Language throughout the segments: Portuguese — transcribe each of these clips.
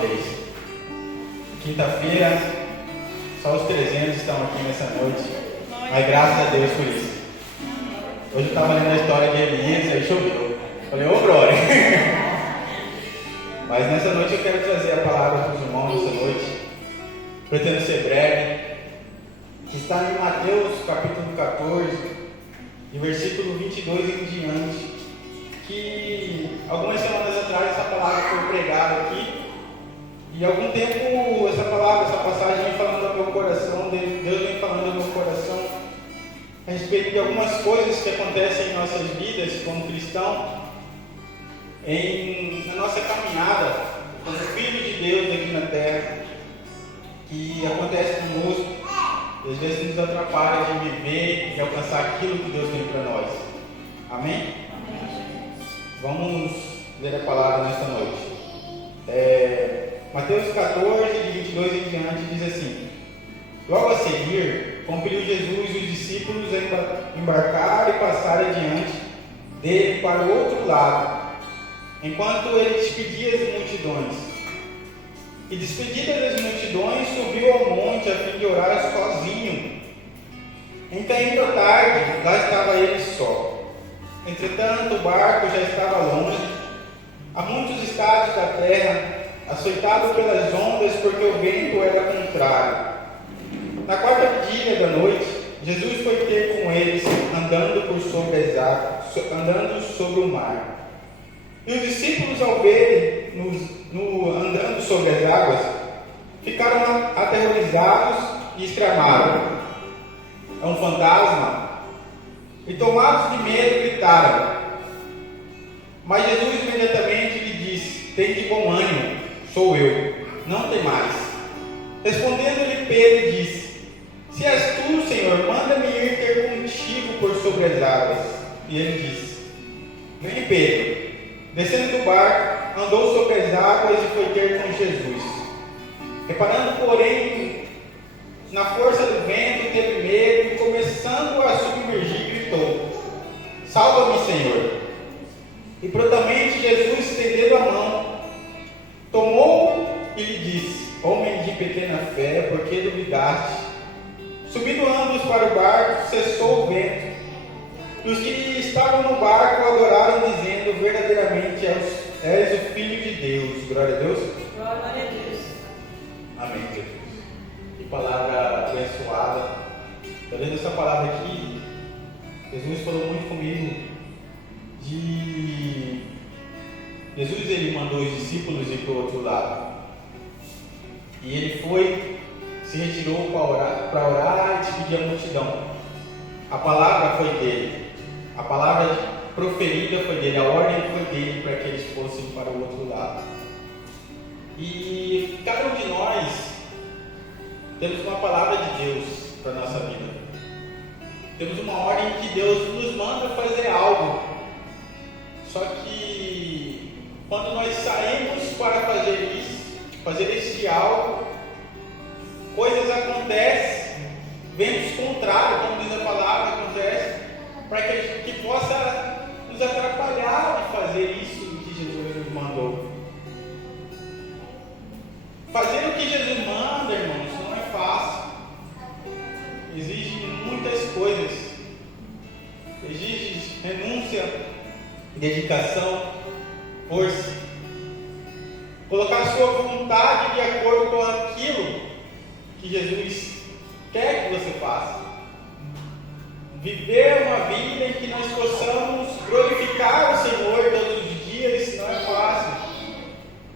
vez. Quinta-feira, só os 300 estão aqui nessa noite, mas graças a Deus por isso. Hoje eu estava lendo a história de Elias, aí choveu. Falei, ô glória! Mas nessa noite eu quero trazer a palavra para os irmãos nessa noite. Pretendo ser breve. Está em Mateus capítulo 14, de versículo 22 em diante, que algumas semanas atrás essa palavra foi pregada aqui, e há algum tempo essa palavra, essa passagem vem falando ao meu coração, Deus vem falando ao meu coração a respeito de algumas coisas que acontecem em nossas vidas como cristão, na nossa caminhada como filho de Deus aqui na terra, que acontece conosco, e às vezes nos atrapalha de viver e alcançar aquilo que Deus tem para nós. Amém? Vamos ler a palavra nesta noite. Mateus 14, de 22 em diante, diz assim: Logo a seguir, compeliu Jesus os discípulos a embarcar e passar adiante dele para o outro lado, enquanto ele despedia as multidões. E despedida das multidões, subiu ao monte a fim de orar sozinho. Em caindo a tarde, lá estava ele só. Entretanto, o barco já estava longe, a muitos estados da terra, açoitado pelas ondas, porque o vento era contrário. Na quarta vigília da noite, Jesus foi ter com eles, andando sobre o mar. E os discípulos, ao verem andando sobre as águas, ficaram aterrorizados e exclamaram: é um fantasma! E tomados de medo, gritaram. Mas Jesus imediatamente lhe disse: tende bom ânimo, sou eu, não temais. Respondendo-lhe Pedro, disse: se és tu, Senhor, manda-me ir ter contigo por sobre as águas. E ele disse: vem, Pedro. Descendo do barco, andou sobre as águas e foi ter com Jesus. Reparando, porém, na força do vento, teve medo e, começando a submergir, gritou: salva-me, Senhor! E prontamente Jesus, estendendo a mão, tomou-o e lhe disse: homem de pequena fé, por que duvidaste? Subindo ambos para o barco, cessou o vento. E os que estavam no barco adoraram, dizendo: verdadeiramente és o Filho de Deus. Glória a Deus. Glória a Deus. Amém, Jesus. Que palavra abençoada. Estou lendo essa palavra aqui. Jesus falou muito comigo de Jesus. Ele mandou os discípulos ir para o outro lado. E ele foi, se retirou para orar e despedir a multidão. A palavra foi dele. A palavra proferida foi dele, a ordem foi dele para que eles fossem para o outro lado. E cada um de nós temos uma palavra de Deus para a nossa vida. Temos uma ordem que Deus nos manda fazer algo. Só que quando nós saímos para fazer esse algo, coisas acontecem, ventos contrários, como diz a palavra, acontece, para que possa nos atrapalhar de fazer isso que Jesus nos mandou. Fazer o que Jesus manda, irmãos, não é fácil. Exige muitas coisas. Exige renúncia, dedicação, força. Colocar a sua vontade de acordo com aquilo que Jesus quer que você faça. Viver uma vida em que nós possamos glorificar o Senhor todos os dias não é fácil.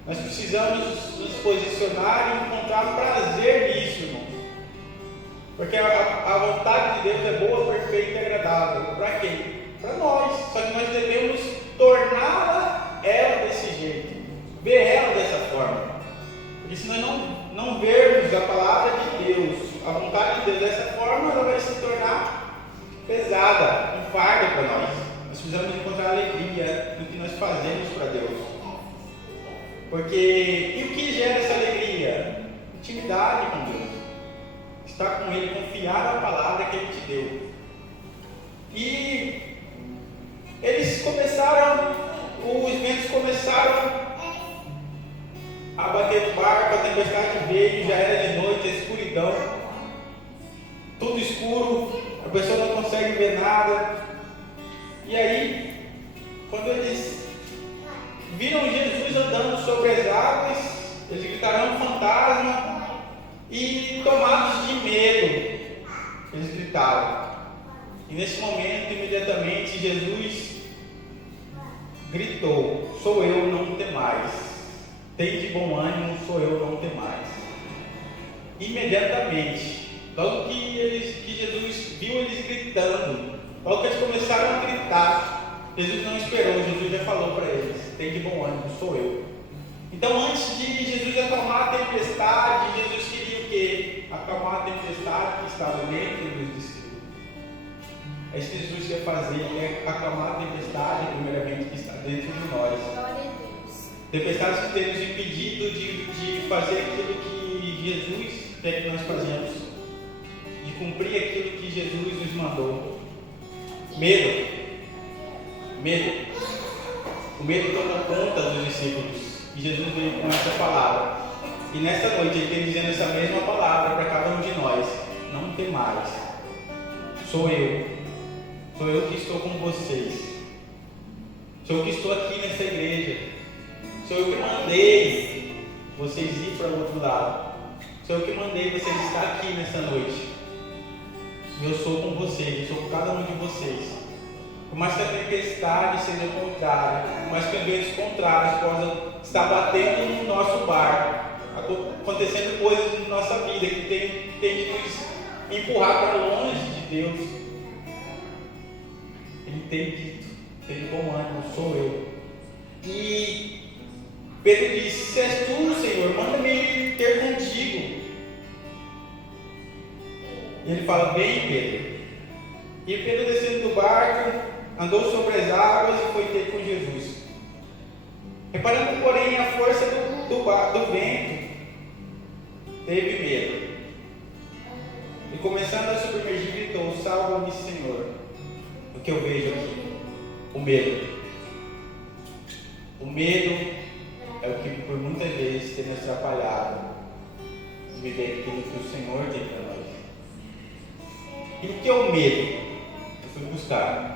Nós precisamos nos posicionar e encontrar prazer nisso, irmãos. Porque a vontade de Deus é boa, perfeita e agradável. Para quem? Para nós. Só que nós devemos torná-la ela desse jeito. Ver ela dessa forma. Porque se nós não vermos a palavra de Deus, a vontade de Deus dessa forma, ela vai se tornar pesada, um fardo para nós. Nós precisamos encontrar alegria no que nós fazemos para Deus. Porque, e o que gera essa alegria? Intimidade com Deus. Estar com Ele, confiar na palavra que Ele te deu. E eles começaram, os ventos começaram abateu o barco, a tempestade veio, já era de noite, a escuridão, tudo escuro, a pessoa não consegue ver nada. E aí, quando eles viram Jesus andando sobre as águas, eles gritaram fantasma, e tomados de medo, eles gritaram. E nesse momento, imediatamente, Jesus gritou: sou eu, não temais. Tem de bom ânimo, sou eu, não temais. Imediatamente, logo que Jesus viu eles gritando, logo que eles começaram a gritar, Jesus não esperou, Jesus já falou para eles: tem de bom ânimo, sou eu. Então, antes de Jesus acalmar a tempestade, Jesus queria o quê? Acalmar a tempestade que estava dentro dos discípulos. É isso que Jesus quer fazer, é acalmar a tempestade, primeiramente, que está dentro de nós. Tempestades que temos impedido de fazer aquilo que Jesus quer que nós façamos, de cumprir aquilo que Jesus nos mandou. Medo. O medo tomou conta dos discípulos. E Jesus veio com essa palavra. E nessa noite ele vem dizendo essa mesma palavra para cada um de nós: não temais. Sou eu. Sou eu que estou com vocês. Sou eu que estou aqui nessa igreja. Sou eu que mandei vocês ir para o outro lado. Sou eu que mandei vocês estar aqui nessa noite. E eu sou com vocês, eu sou com cada um de vocês. Por mais que a tempestade seja contrária, por mais que ventos contrários possam estar batendo no nosso barco, acontecendo coisas na nossa vida que tem de nos empurrar para longe de Deus, Ele tem dito: tem de bom ânimo, sou eu. E Pedro disse: se és tu, Senhor, manda-me ter contigo. E ele fala: bem, Pedro. E Pedro, descendo do barco, andou sobre as águas e foi ter com Jesus. Reparando, porém, a força do vento, teve medo. E começando a submergir, gritou: salva-me, Senhor. O que eu vejo aqui? O medo. O medo é o que por muitas vezes tem nos atrapalhado de viver aquilo que o Senhor tem para nós. E o que é o medo? Eu fui buscar.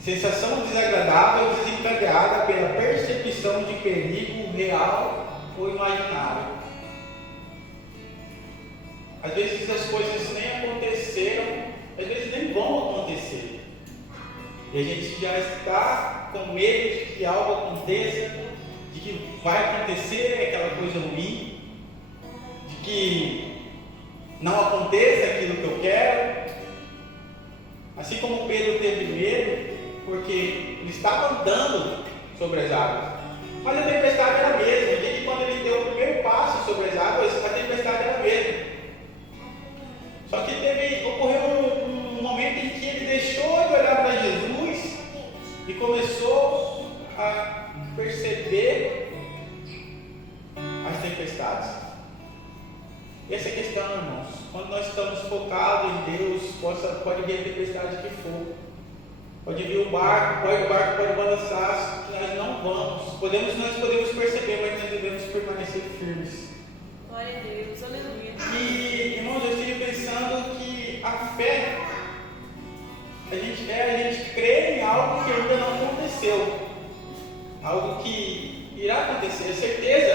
Sensação desagradável desencadeada pela percepção de perigo real ou imaginário. Às vezes as coisas nem aconteceram, às vezes nem vão acontecer. E a gente já está com medo de que algo aconteça, de que vai acontecer aquela coisa ruim, de que não aconteça aquilo que eu quero. Assim como Pedro teve medo, porque ele estava andando sobre as águas, mas a tempestade era a mesma. E quando ele deu o primeiro passo sobre as águas, a tempestade era a mesma. Só que ocorreu um momento em que ele deixou de olhar para Jesus e começou a perceber as tempestades. E essa questão, irmãos, quando nós estamos focados em Deus, pode vir a tempestade que for, pode vir o barco pode balançar, nós não vamos, nós podemos perceber, mas nós devemos permanecer firmes. Glória a Deus, aleluia. E, irmãos, eu estive pensando que a fé, a gente crê em algo que ainda não aconteceu, algo que irá acontecer, a certeza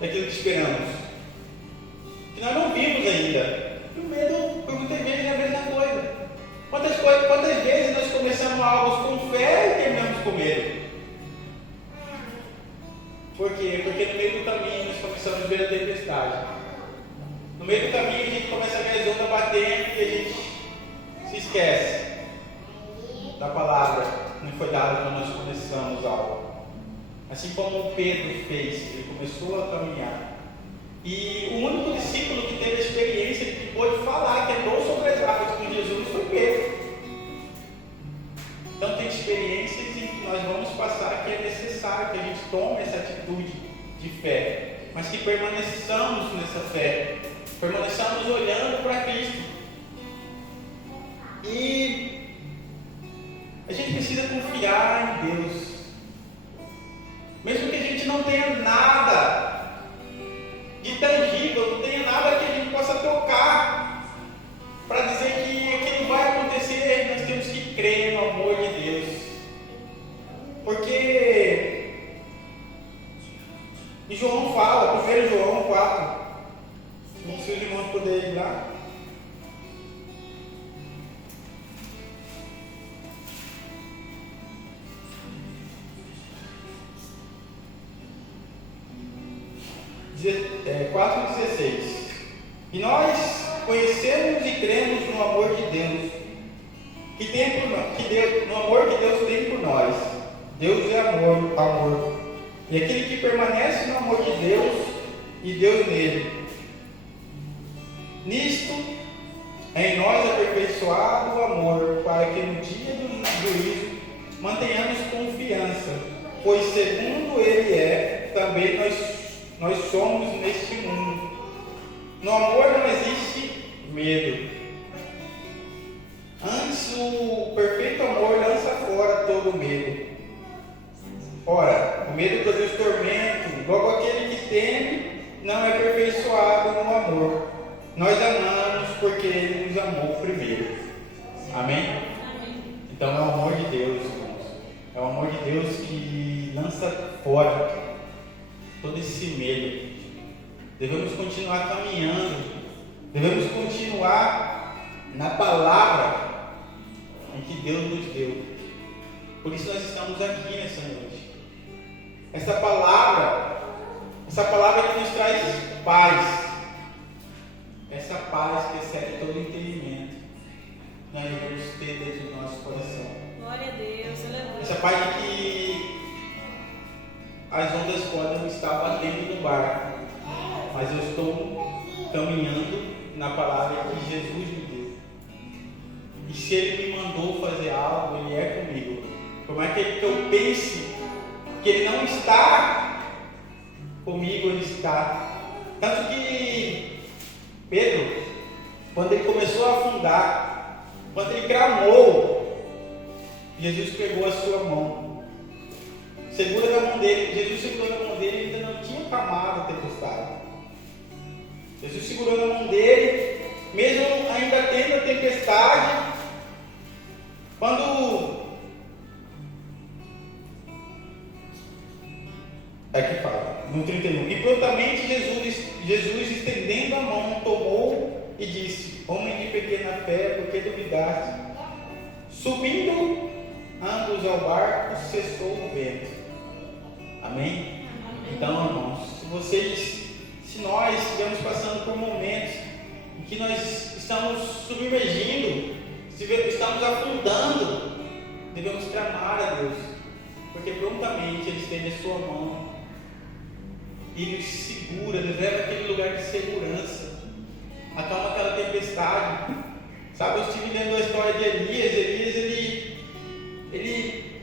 daquilo que esperamos, que nós não vimos ainda. E o medo, por muitas vezes, é a mesma coisa. Quantas vezes nós começamos algo com fé e terminamos com medo? Por quê? Porque no meio do caminho nós começamos a ver a tempestade. No meio do caminho a gente começa a ver as ondas batendo e a gente se esquece da palavra que nos foi dada quando nós começamos algo. Assim como Pedro fez, ele começou a caminhar. E o único discípulo que teve a experiência, que pôde falar, que andou sobre as águas com Jesus, foi Pedro. Então tem experiências em que nós vamos passar que é necessário que a gente tome essa atitude de fé, mas que permaneçamos nessa fé, permaneçamos olhando para Cristo. E a gente precisa confiar em Deus. Mesmo que a gente não tenha nada E João fala, 1 João 4. Se os irmãos puderem ir lá. É, 4,16. E nós conhecemos e cremos no amor de Deus, no amor que Deus tem por nós. Deus é amor. E aquele que permanece no amor de Deus e Deus nele. Nisto é em nós aperfeiçoado o amor, para que no dia do juízo mantenhamos confiança, pois segundo Ele é, também nós somos neste mundo. No amor não existe medo. Antes, o perfeito amor lança fora todo medo. Ora, o medo produz tormento, logo aquele que teme não é aperfeiçoado no amor. Nós amamos porque Ele nos amou primeiro. Amém? Então é o amor de Deus, irmãos. É o amor de Deus que lança fora todo esse medo. Devemos continuar caminhando, devemos continuar na palavra em que Deus nos deu. Por isso nós estamos aqui nessa noite. Essa palavra que nos traz paz, essa paz que excede todo entendimento, nós devemos ter dentro do nosso coração. Glória a Deus, aleluia. Essa paz de que as ondas podem estar batendo no barco, mas eu estou caminhando na palavra que Jesus me deu. E se Ele me mandou fazer algo, Ele é comigo. Por mais que eu pense que Ele não está comigo, Ele está. Tanto que Pedro, quando ele começou a afundar, quando ele clamou, Jesus pegou a sua mão. Segura na mão dele. Jesus segurou na mão dele e ainda não tinha acalmado a tempestade. Jesus segurou na mão dele, mesmo ainda tendo a tempestade. Quando aqui fala, no 31, e prontamente Jesus estendendo a mão, tomou e disse: homem de pequena fé, por que duvidaste? Subindo ambos ao barco, cessou o vento. Amém? Então, irmãos, se nós estivermos passando por momentos em que nós estamos submergindo, estamos afundando, devemos clamar a Deus, porque prontamente Ele estende a sua mão e nos segura, nos leva àquele lugar de segurança, acalma aquela tempestade. Sabe, eu estive lendo a história de Elias. Ele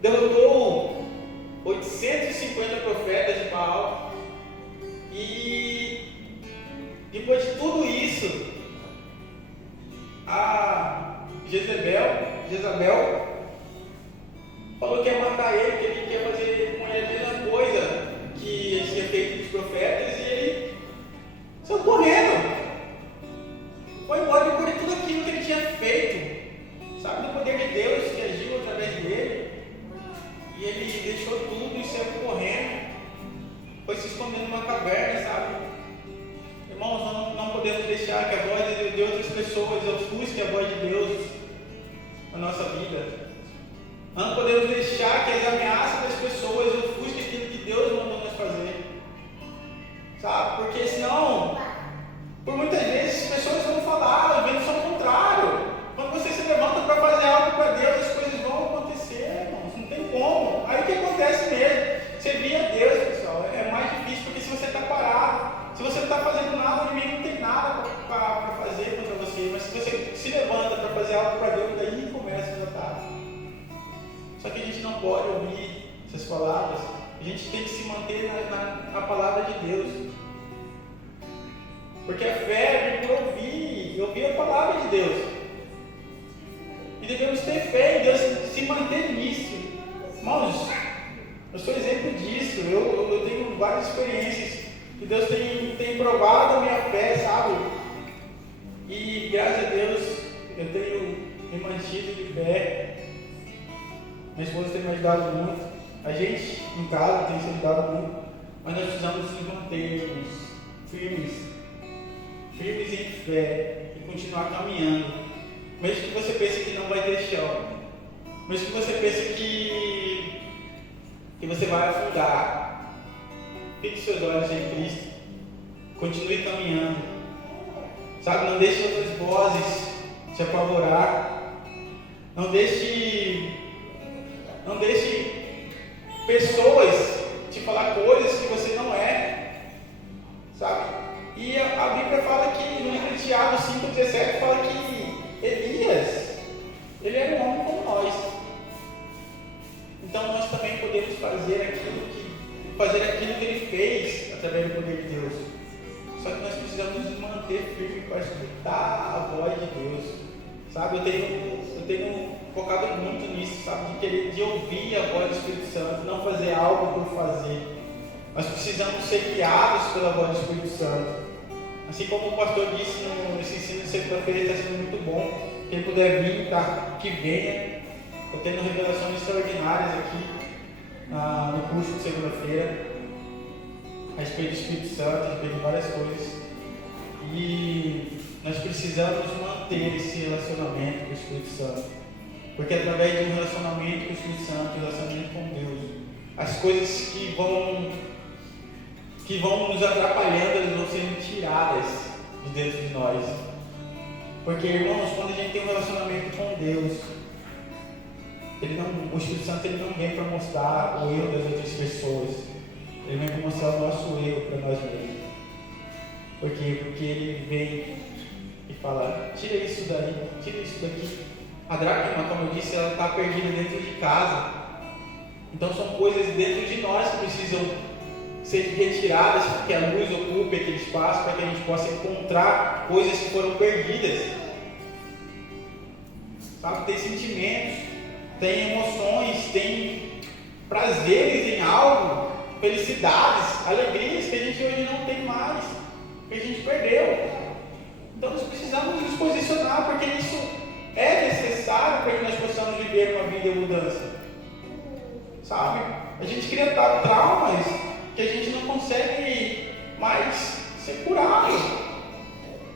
derrotou 850 profetas de Baal, e depois de tudo isso, a Jezabel falou que ia matar ele, que ele ia fazer com ele a mesma coisa que ele tinha feito com os profetas, e ele saiu correndo, foi embora depois de tudo aquilo que ele tinha feito. Sabe, do poder de Deus que agiu através dele, e ele deixou tudo e saiu correndo, foi se escondendo numa caverna, sabe? Irmãos, não podemos deixar que a voz de outras pessoas ofusque a voz de Deus na nossa vida. Não podemos deixar que as ameaças das pessoas ofusquem aquilo que Deus mandou nós fazer, sabe? Porque senão, por muitas vezes, as pessoas vão falar, vendo só o contrário. Quando você se levanta para fazer algo para Deus, as coisas vão acontecer, irmãos, não tem como. Aí o que acontece mesmo? Servir a Deus, pessoal, é mais difícil, porque se você está parado, se você não está fazendo nada, o inimigo não tem nada para fazer contra você. Mas se você se levanta para fazer algo para Deus, daí começa os ataques. Só que a gente não pode ouvir essas palavras, a gente tem que se manter na palavra de Deus. Porque a fé vem para ouvir a palavra de Deus. E devemos ter fé em Deus, se manter nisso. Irmãos, eu sou exemplo disso. Eu tenho várias experiências que Deus tem provado a minha fé, sabe? E graças a Deus eu tenho me mantido de pé. Minha esposa tem me ajudado muito. A gente em casa tem se ajudado muito. mas nós precisamos nos mantermos firmes em fé e continuar caminhando. Mesmo que você pense que não vai ter chão, mesmo que você pense que você vai afundar, fixe seus olhos em Cristo, continue caminhando, sabe? Não deixe outras vozes te apavorar, não deixe pessoas te falar coisas que você não é, sabe? E a Bíblia fala que, no livro de Tiago 5,17, fala que Elias, ele era um homem como nós. Então nós também podemos fazer aquilo que ele fez através do poder de Deus. Só que nós precisamos nos manter firmes para escutar a voz de Deus. Sabe, eu tenho focado muito nisso, sabe, de ouvir a voz do Espírito Santo, não fazer algo por fazer. Nós precisamos ser guiados pela voz do Espírito Santo. Assim como o pastor disse nesse ensino de segunda-feira, está sendo muito bom. Quem puder vir, tá, que venha. Estou tendo revelações extraordinárias aqui no curso de segunda-feira a respeito do Espírito Santo, a respeito de várias coisas. E nós precisamos manter esse relacionamento com o Espírito Santo, porque através de um relacionamento com o Espírito Santo, um relacionamento com Deus, as coisas que vão nos atrapalhando, elas vão sendo tiradas de dentro de nós. Porque, irmãos, quando a gente tem um relacionamento com Deus, o Espírito Santo ele não vem para mostrar o erro das outras pessoas, ele vem para mostrar o nosso erro para nós mesmos. Por quê? Porque ele vem e fala: tira isso daí, tira isso daqui. A dracma, como eu disse, ela está perdida dentro de casa. Então são coisas dentro de nós que precisam ser retiradas para que a luz ocupe aquele espaço, para que a gente possa encontrar coisas que foram perdidas. Sabe, tem sentimentos, tem emoções, tem prazeres em algo, felicidades, alegrias que a gente hoje não tem mais, que a gente perdeu. Então nós precisamos nos posicionar, porque isso é necessário para que nós possamos viver uma vida em mudança. Sabe? A gente cria traumas que a gente não consegue mais ser curado.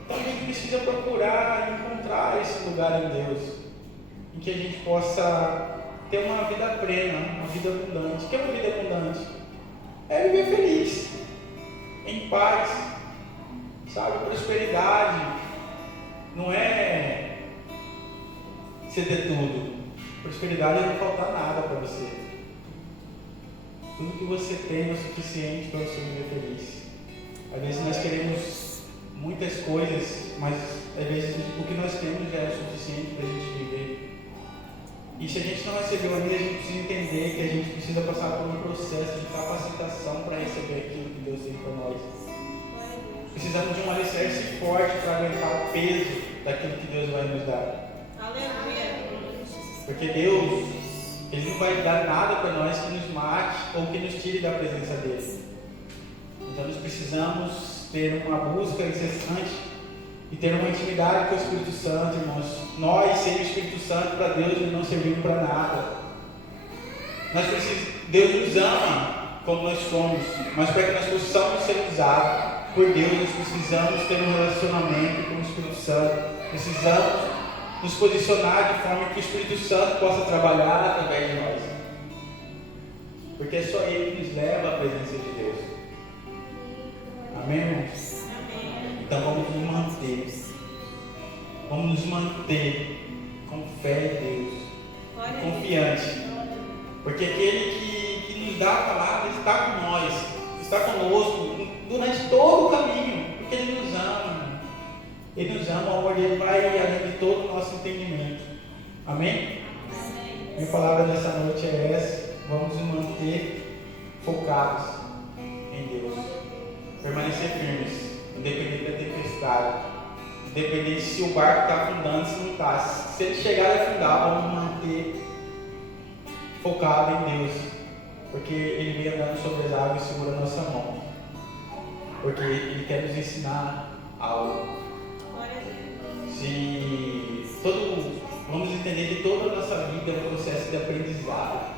Então a gente precisa procurar encontrar esse lugar em Deus, em que a gente possa ter uma vida plena, uma vida abundante. O que é uma vida abundante? É viver feliz, em paz, sabe? Prosperidade. Não é você ter tudo. Prosperidade é não faltar nada para você. Tudo que você tem é o suficiente para você viver feliz. Às vezes nós queremos muitas coisas, mas às vezes o que nós temos já é o suficiente para a gente viver. E se a gente não recebeu ainda, a gente precisa entender que a gente precisa passar por um processo de capacitação para receber aquilo que Deus tem para nós. Precisamos de um alicerce forte para aguentar o peso daquilo que Deus vai nos dar. Aleluia. Porque Deus, Ele não vai dar nada para nós que nos mate ou que nos tire da presença dEle. Então nós precisamos ter uma busca incessante e ter uma intimidade com o Espírito Santo, irmãos. Nós, sem o Espírito Santo, para Deus, Ele não servimos para nada. Deus nos ama como nós somos, mas para que nós possamos ser usados por Deus, nós precisamos ter um relacionamento com o Espírito Santo. Precisamos nos posicionar de forma que o Espírito Santo possa trabalhar através de nós. Porque é só Ele que nos leva à presença de Deus. Amém, irmãos? Amém. Então vamos nos manter. Vamos nos manter com fé em Deus. Confiante. Porque aquele que nos dá a palavra está com nós, está conosco durante todo o caminho. Porque Ele nos ama. Ele nos ama, o amor dele vai além de todo o nosso entendimento. Amém? Amém. Minha palavra nessa noite é essa. Vamos nos manter focados em Deus. Permanecer firmes, independente da tempestade. Independente se o barco está afundando, se não está. Se ele chegar a afundar, vamos manter focado em Deus. Porque Ele vem andando sobre as águas e segura a nossa mão. Porque Ele quer nos ensinar algo. Vamos entender que toda a nossa vida é um processo de aprendizado.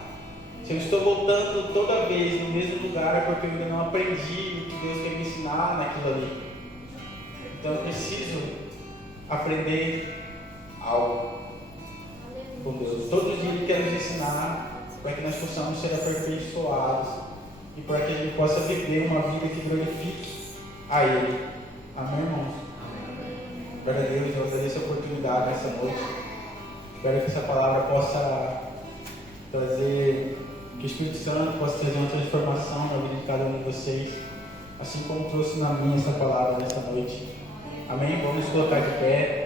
Se eu estou voltando toda vez no mesmo lugar, é porque eu ainda não aprendi o que Deus quer me ensinar naquilo ali. Então eu preciso aprender algo com Deus. Todo dia Ele quer nos ensinar para que nós possamos ser aperfeiçoados e para que a gente possa viver uma vida que glorifique a Ele. Amém, irmãos? Glória a Deus, eu agradeço a oportunidade nessa noite. Espero que essa palavra possa trazer, que o Espírito Santo possa trazer uma transformação na vida de cada um de vocês, assim como trouxe na minha essa palavra nessa noite. Amém? Vamos nos colocar de pé.